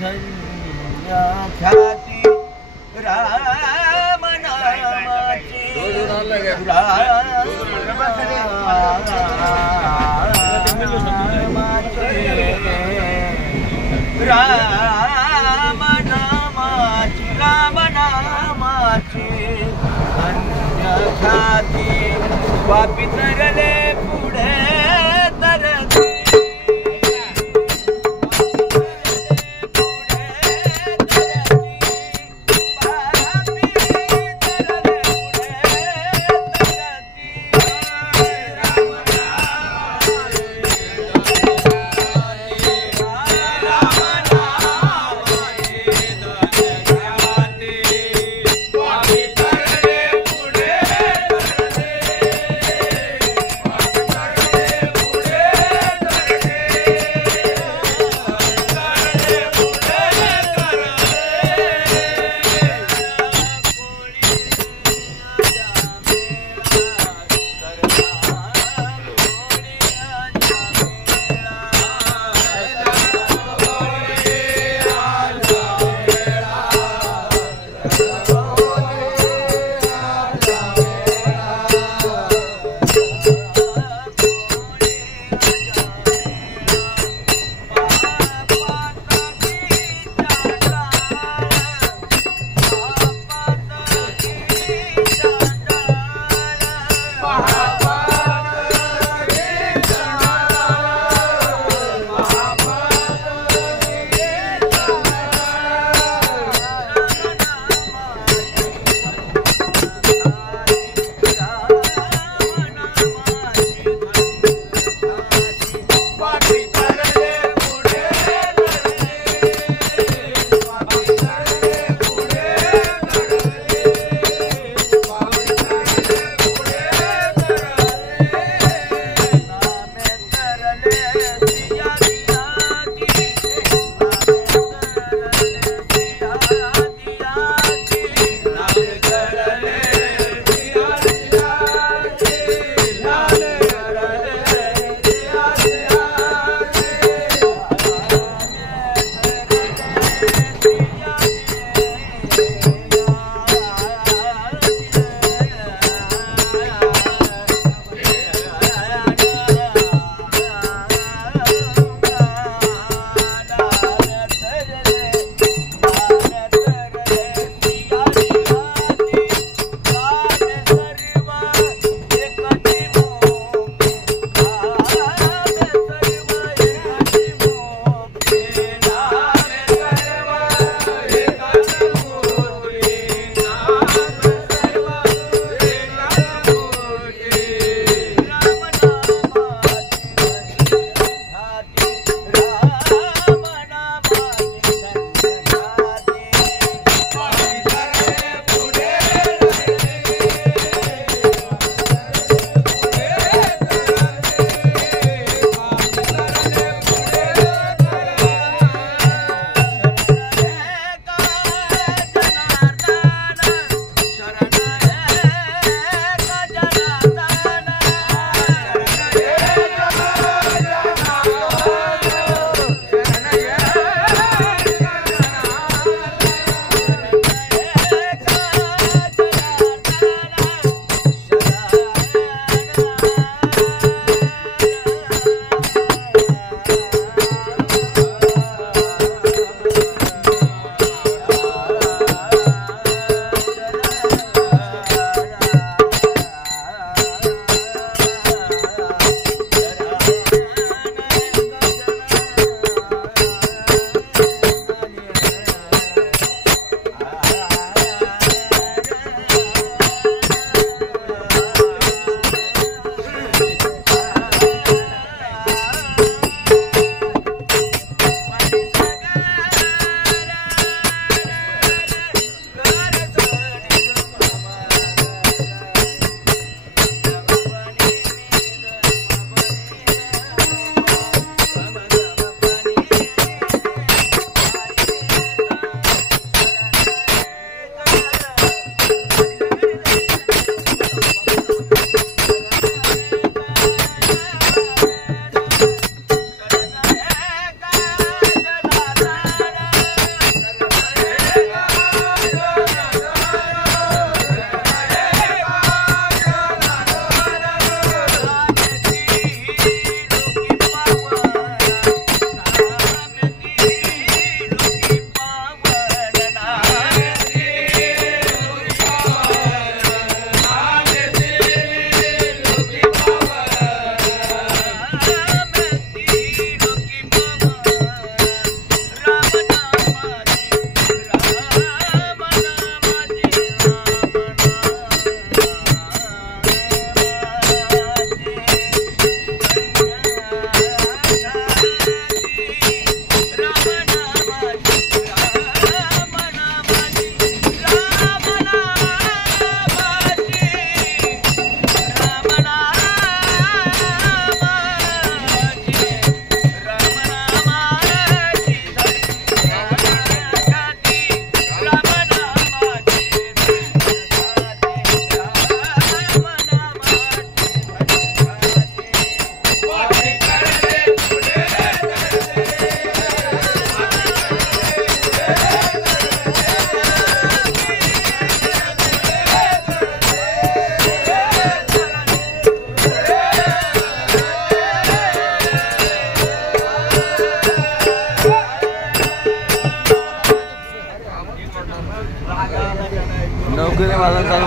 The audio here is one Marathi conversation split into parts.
धन्य ख्याती राम नामाची राम नामाची धन्य ख्याती वापी तरले पुढे तरती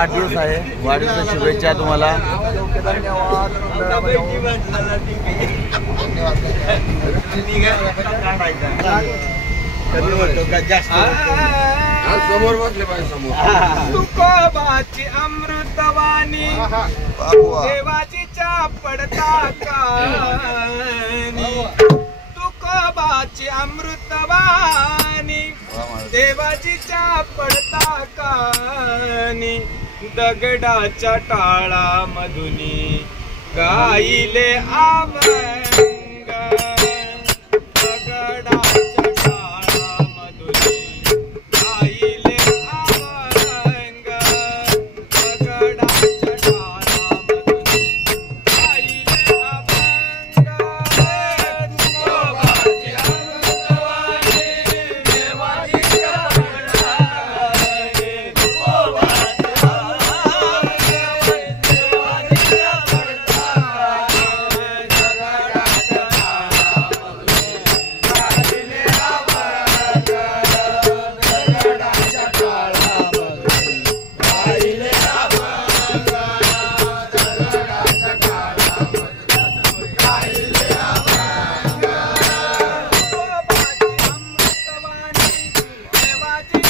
वाढदिवस आहे, वाढदिवसाच्या शुभेच्छा तुम्हाला. समोर बसले पाहिजे समोर. तुकोबाची अमृतवाणी देवाची पडता कानी, तुकोबाची अमृतवाणी देवाची पडता कानी, दगडाच्या टाळा मधुनी गाईले अभंग, दगडाच्या टाळा मधुनी गाईले अभंग, दगडाच्या टाळा मधुनी गाईले अभंग. तुकोबाची अमृतवाणी देवाची पडताकानी, तुकोबाची अमृतवाणी देवाची पडताकानी, दगडाच्या टाळा मधुनी गाईले अभंग, दगडाच्या टाळा मधुनी गाईले अभंग, दगडाच्या टाळा मधुनी गाईले अभंग. तुकोबाची अमृतवाणी देवाची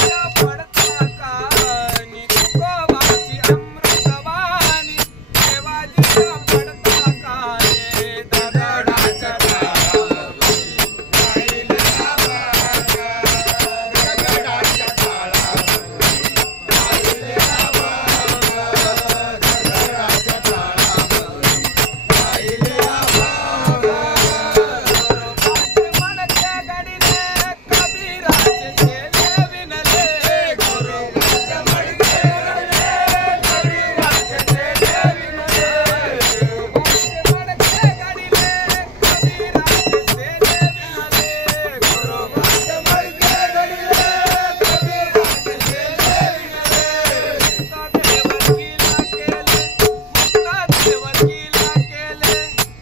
पडताकानी, तुकोबाची अमृतवाणी देवाची पडताकानी, दगडाच्या टाळा मधुनी गाईले अभंग, दगडाच्या टाळा मधुनी गाईले अभंग, दगडाच्या टाळा मधुनी गाईले अभंग. म्हणत्या गाडीले कबीराचे चेले विणले, गुरुबाच्या मडके गाडीले कबीराचे चेले विणले, गुरुबाच्या मडके गाडीले कबीराचे चेले विणले, गुरुबाच्या मडके गाडीले कबीराचे चेले विणले. देवकीला केले देवकीला केले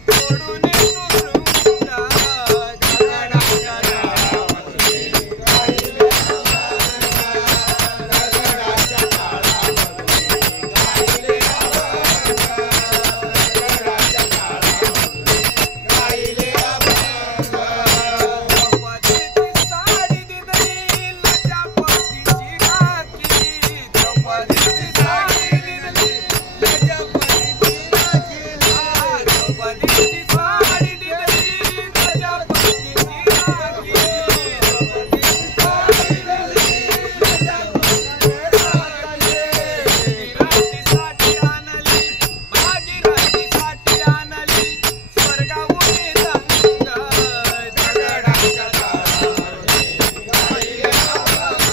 सोडून तुरुंगा, दगडाच्या टाळा मधुनी गाईले अभंग, दगडाच्या टाळा मधुनी गाईले अभंग, दगडाच्या टाळा मधुनी गाईले अभंग. द्रौपदीची साडी दिली लजापतीची राखी, द्रौपदीची साडी दिली लजापतीची राखी, द्रौपदीची साडी दिली लजापतीची राखी, द्रौपदीची साडी दिली लजापतीची राखी. भागीरथीसाठी आणली, भागीरथीसाठी आणली स्वर्गाहून गंगा, दगडाच्या टाळा मधुनी गाईले अभंग,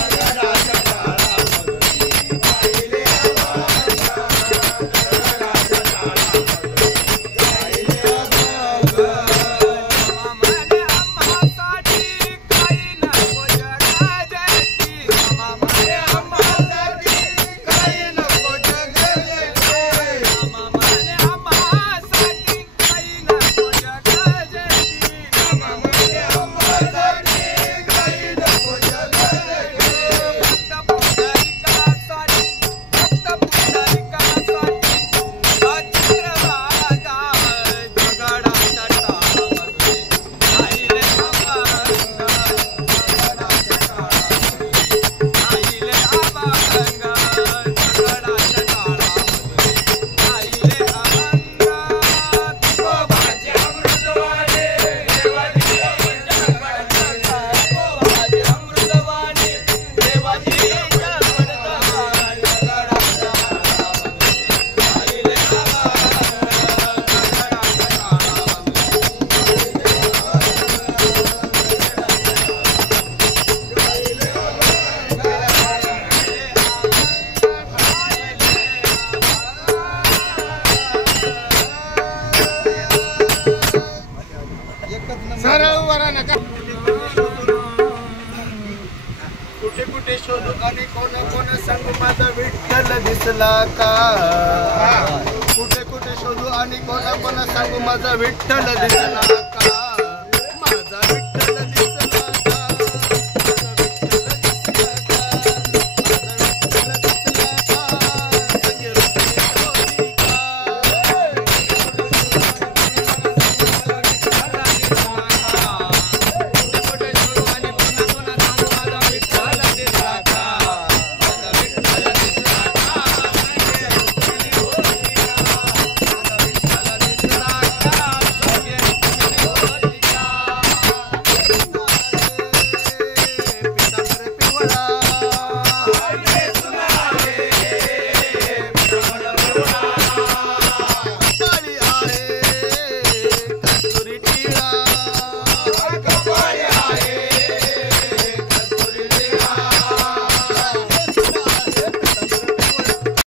दगडाच्या टाळा मधुनी गाईले अभंग, दगडाच्या टाळा मधुनी गाईले अभंग. म्हणे आम्हासाठी काही नको जगासाठी, म्हणे आम्हासाठी काही नको जगासाठी, म्हणे आम्हासाठी काही नको जगासाठी, म्हणे आम्हासाठी काही नको जगासाठी. भक्त पुंडलिकासाठी, भक्त पुंडलिकासाठी अचित्रभागा, दगडाच्या टाळा मधुनी गाईले अभंग, दगडाच्या टाळा मधुनी गाईले अभंग, दगडाच्या टाळा मधुनी गाईले अभंग. तुकोबाची अमृतवाणी देवाची पडताकानी, तुकोबाची अमृतवाणी देवाची पडताकानी, दगडाच्या टाळा मधुनी गाईले अभंग, दगडाच्या टाळा सरळ वरा नका. कुठे कुठे शोधू आणि कोण कोण सांगू माझा विठ्ठल दिसला का, कुठे कुठे शोधू आणि कोण कोण सांगू माझा विठ्ठल दिसला का.